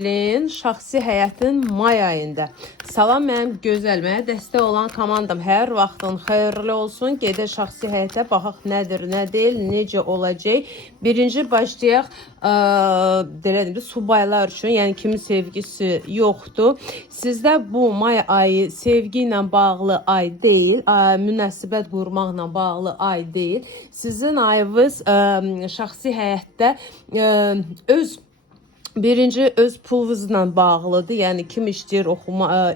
Şəxsi həyətin may ayında. Salam, mənim gözəl, mənə dəstək olan komandam. Hər vaxtın xeyirli olsun. Gedək şəxsi həyətə, baxaq nədir, nə deyil, necə olacaq. Birinci başlayaq, subaylar üçün, yəni kimin sevgisi yoxdur. Sizdə bu may ayı sevgi ilə bağlı ay deyil, münasibət qurmaqla bağlı ay deyil. Sizin ayınız şəxsi həyətdə birinci öz pulunuzla bağlıdır. Yəni kim işləyir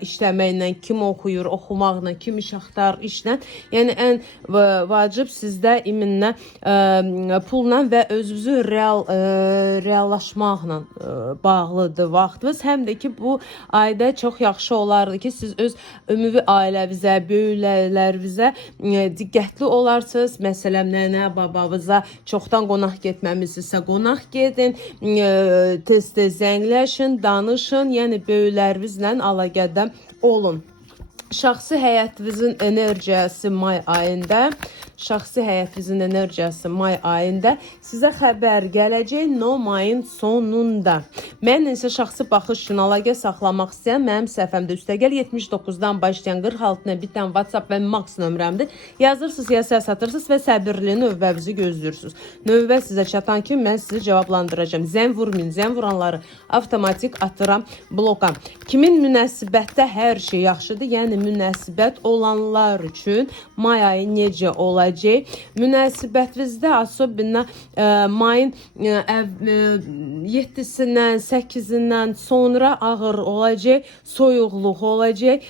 işləməklə, kim oxuyur oxumaqla, kim iş axtar işlə. Yəni ən vacib sizdə iminlə pulla və özünüzü reallaşmaqla bağlıdır vaxtınız. Həm də ki bu ayda çox yaxşı olardı ki siz öz ümumi ailəvizə, böyüklərinizə diqqətli olarsınız. Məsələn, nənə, babavıza çoxdan qonaq getməmisinizsə qonaq gedin. Tez-tez zəngləşin, danışın, yəni böyüklərinizlə əlaqədə olun. Şəxsi həyatınızın enerjisi may ayında, sizə xəbər gələcək mayın sonunda. Mən isə şəxsi baxış üçün əlaqə saxlamaq istəyən mənim səhifəmdə üstəgəl 79-dan başlayan 46-na bitən WhatsApp və Max nömrəmdir. Yazırsınız, ya satırsınız və səbirli növbənizi gözləyirsiniz. Növbə sizə çatan kimi mən sizi cavablandıracağım. Zəng vurmayın, zəng vuranları avtomatik atıram bloka. Kimin münasibətdə hər şey yaxşıdır, yəni münasibət olanlar üçün may ayı necə olacaq? Münasibətinizdə asobina mayın 7-sindən, 8-indən sonra ağır olacaq, soyuqluq olacaq,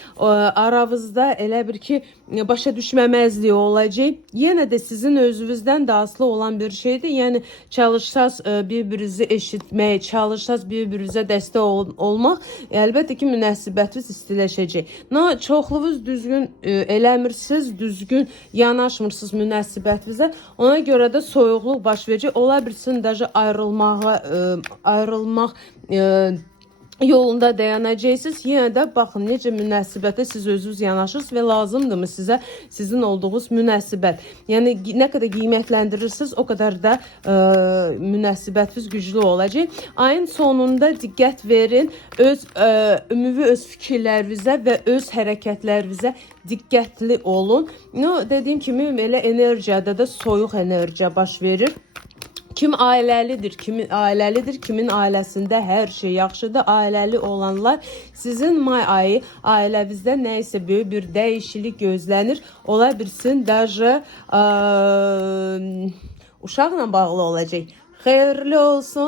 aranızda elə bir ki başa düşməməzlik olacaq. Yenə də sizin özünüzdən də asılı olan bir şeydir. Yəni çalışsaz bir-birinizi eşitmək, çalışsaz bir-birinizə dəstək olmaq, əlbəttə ki münasibətiniz istiləşəcək. Çoxluğunuz düzgün eləmirsiniz, düzgün yanaşmırsınız münasibətinizə. Ona görə də soyuqluq baş verəcək. Ola bilsin daşı ayrılmaq yolunda dayanacaqsınız. Yenə də baxın necə münasibətə siz özünüz yanaşırsınız və lazımdırmı sizə sizin olduğunuz münasibət. Yəni nə qədər qiymətləndirirsiniz, o qədər də münasibətiniz güclü olacaq. Ayın sonunda diqqət verin, ümumi öz fikirlərinizə və öz hərəkətlərinizə diqqətli olun. Dediyim kimi elə enerjiyada da soyuq enerjiya baş verir. Kim ailəlidir, kimin ailəsində hər şey yaxşıdır. Ailəli olanlar sizin may ayı ailəvizdə nə isə böyük bir dəyişiklik gözlənir. Ola bilsin, daşı uşaqla bağlı olacaq. Xeyirli olsun.